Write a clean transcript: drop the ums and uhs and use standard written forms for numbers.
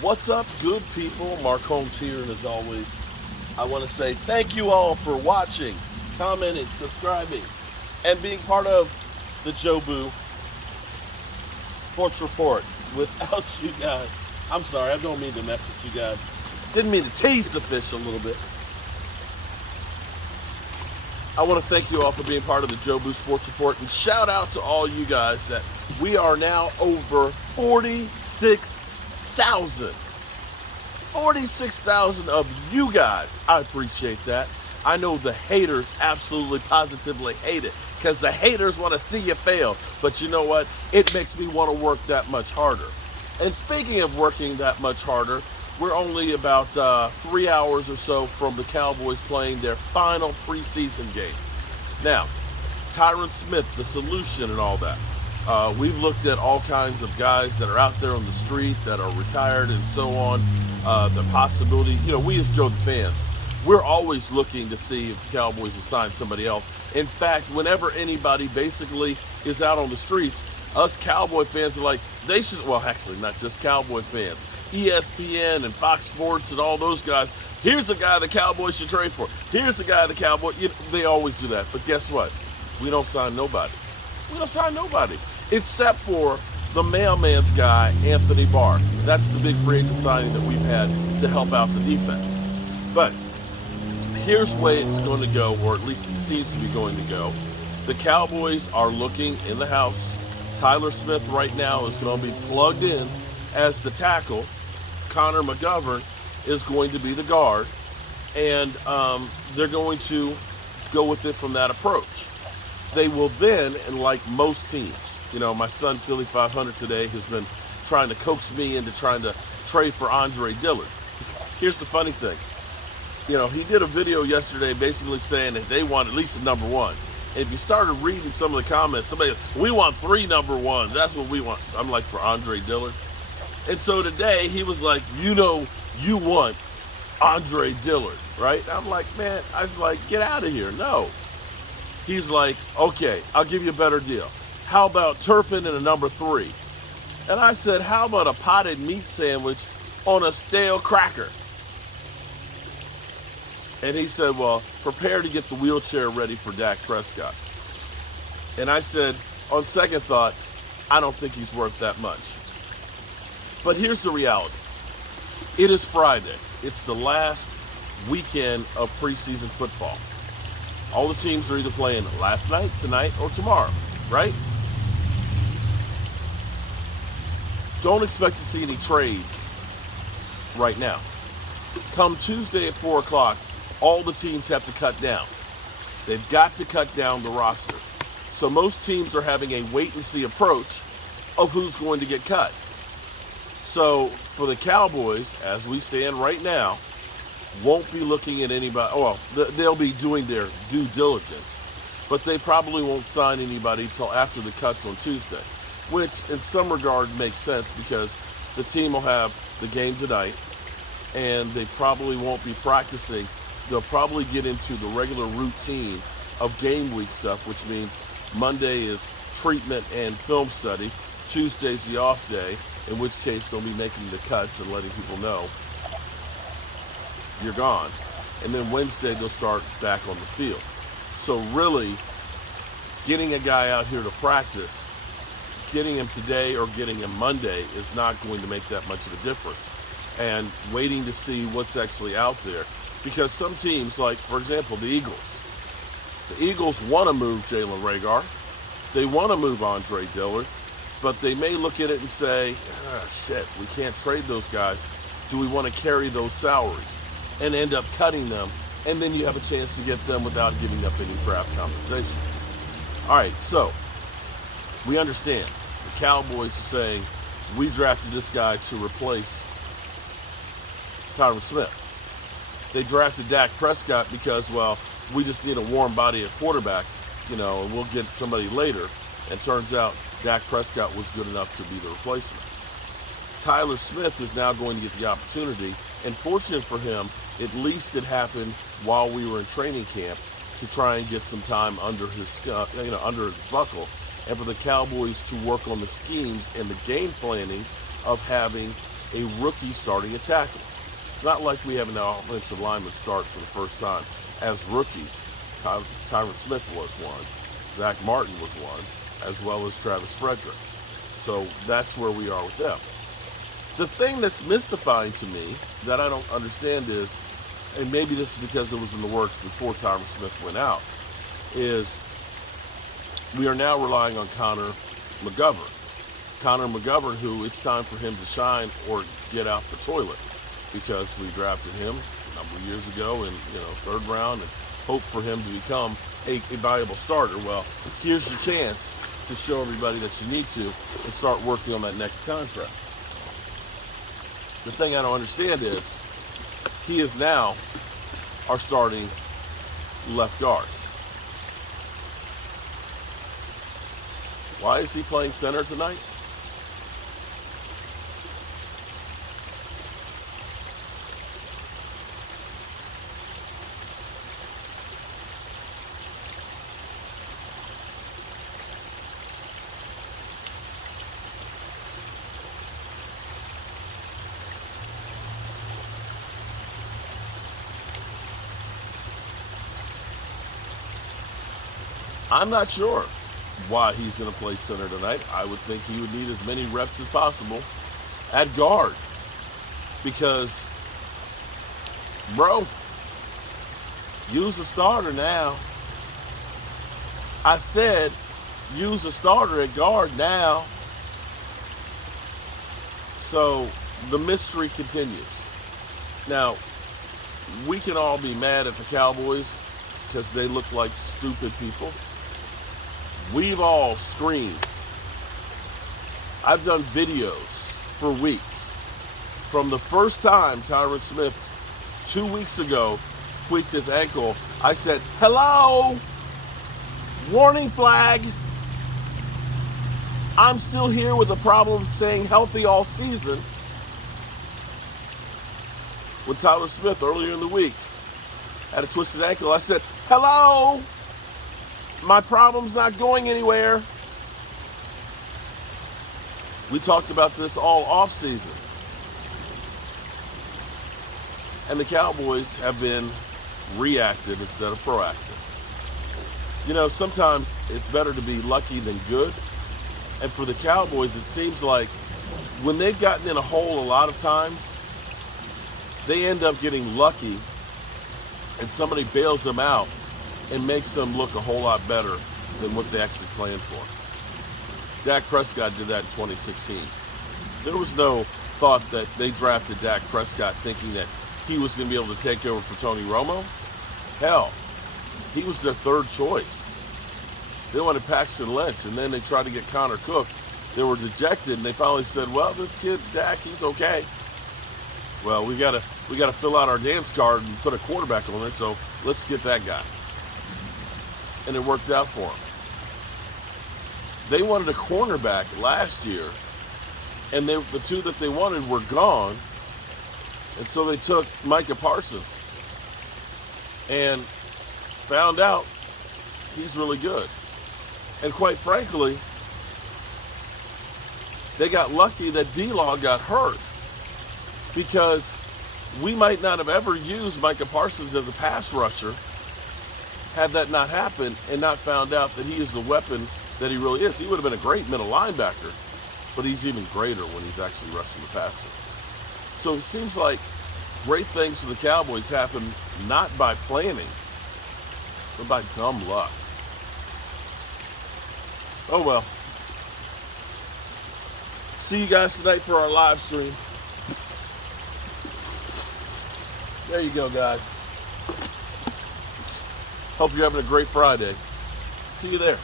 What's up, good people? Mark Holmes here, and as always, I want to say thank you all for watching, commenting, subscribing, and being part of the Jobu Sports Report. Without you guys, I'm sorry, I don't mean to mess with you guys. Didn't mean to tease the fish a little bit. I want to thank you all for being part of the Jobu Sports Report, and shout out to all you guys that we are now over 46,000. 46,000 of you guys. I appreciate that. I know the haters absolutely positively hate it because the haters want to see you fail. But you know what? It makes me want to work that much harder. And speaking of working that much harder, we're only about 3 hours or so from the Cowboys playing their final preseason game. Now, Tyron Smith, the solution and all that. We've looked at all kinds of guys that are out there on the street that are retired and so on. The possibility, we as Joe the fans, we're always looking to see if the Cowboys assign somebody else. In fact, whenever anybody basically is out on the streets, us Cowboy fans are like, they should, well, actually, not just Cowboy fans, ESPN and Fox Sports and all those guys, here's the guy the Cowboys should trade for. Here's the guy the Cowboys, they always do that. But guess what? We don't sign nobody. We don't sign nobody, except for the mailman's guy, Anthony Barr. That's the big free agent signing that we've had to help out the defense. But here's the way it's going to go, or at least it seems to be going to go. The Cowboys are looking in the house. Tyler Smith right now is going to be plugged in as the tackle. Connor McGovern is going to be the guard. And they're going to go with it from that approach. They will then, and like most teams, my son Philly 500 today has been trying to coax me into trying to trade for Andre Dillard. Here's the funny thing. He did a video yesterday basically saying that they want at least a number one. And if you started reading some of the comments, somebody, we want 3 number ones. That's what we want. I'm like, for Andre Dillard. And so today he was like, you want Andre Dillard, right? I'm like, man, I was like, get out of here. No. He's like, okay, I'll give you a better deal. How about Turpin and a number 3? And I said, how about a potted meat sandwich on a stale cracker? And he said, well, prepare to get the wheelchair ready for Dak Prescott. And I said, on second thought, I don't think he's worth that much. But here's the reality. It is Friday. It's the last weekend of preseason football. All the teams are either playing last night, tonight, or tomorrow, right? Don't expect to see any trades right now. Come Tuesday at 4 o'clock, all the teams have to cut down. They've got to cut down the roster. So most teams are having a wait-and-see approach of who's going to get cut. So for the Cowboys, as we stand right now, won't be looking at anybody. Well, they'll be doing their due diligence, but they probably won't sign anybody until after the cuts on Tuesday, which in some regard makes sense because the team will have the game tonight and they probably won't be practicing. They'll probably get into the regular routine of game week stuff, which means Monday is treatment and film study. Tuesday's the off day, in which case they'll be making the cuts and letting people know you're gone. And then Wednesday they'll start back on the field. So really, getting a guy out here to practice, getting him today or getting him Monday is not going to make that much of a difference. And waiting to see what's actually out there. Because some teams, like, for example, the Eagles want to move Jalen Reagor. They want to move Andre Dillard. But they may look at it and say, shit, we can't trade those guys. Do we want to carry those salaries? And end up cutting them. And then you have a chance to get them without giving up any draft compensation. All right, so we understand. The Cowboys are saying, we drafted this guy to replace Tyron Smith. They drafted Dak Prescott because, well, we just need a warm body at quarterback, and we'll get somebody later. And turns out Dak Prescott was good enough to be the replacement. Tyler Smith is now going to get the opportunity, and fortunate for him, at least it happened while we were in training camp to try and get some time under his, under his buckle, and for the Cowboys to work on the schemes and the game planning of having a rookie starting a tackle. It's not like we have an offensive lineman start for the first time. As rookies, Tyron Smith was one, Zach Martin was one, as well as Travis Frederick. So that's where we are with them. The thing that's mystifying to me that I don't understand is, and maybe this is because it was in the works before Tyron Smith went out, is we are now relying on Connor McGovern. Connor McGovern, who it's time for him to shine or get out the toilet, because we drafted him a number of years ago in third round and hoped for him to become a valuable starter. Well, here's your chance to show everybody that you need to and start working on that next contract. The thing I don't understand is he is now our starting left guard. Why is he playing center tonight? I'm not sure why he's going to play center tonight. I would think he would need as many reps as possible at guard. Because, bro, use a starter now. I said use a starter at guard now. So the mystery continues. Now, we can all be mad at the Cowboys because they look like stupid people. We've all screamed. I've done videos for weeks. From the first time Tyron Smith 2 weeks ago tweaked his ankle, I said, hello, warning flag. I'm still here with a problem of staying healthy all season. When Tyler Smith earlier in the week had a twisted ankle, I said, hello, my problem's not going anywhere. We talked about this all off season. And the Cowboys have been reactive instead of proactive. Sometimes it's better to be lucky than good. And for the Cowboys, it seems like when they've gotten in a hole a lot of times, they end up getting lucky and somebody bails them out and makes them look a whole lot better than what they actually planned for. Dak Prescott did that in 2016. There was no thought that they drafted Dak Prescott thinking that he was going to be able to take over for Tony Romo. Hell, he was their third choice. They wanted Paxton Lynch, and then they tried to get Connor Cook. They were dejected, and they finally said, well, this kid, Dak, he's okay. Well, we gotta fill out our dance card and put a quarterback on it, so let's get that guy. And it worked out for them. They wanted a cornerback last year, and the two that they wanted were gone, and so they took Micah Parsons and found out he's really good. And quite frankly, they got lucky that D-Law got hurt, because we might not have ever used Micah Parsons as a pass rusher had that not happened and not found out that he is the weapon that he really is. He would have been a great middle linebacker, but he's even greater when he's actually rushing the passer. So it seems like great things for the Cowboys happen not by planning, but by dumb luck. Oh well. See you guys tonight for our live stream. There you go, guys. Hope you're having a great Friday. See you there.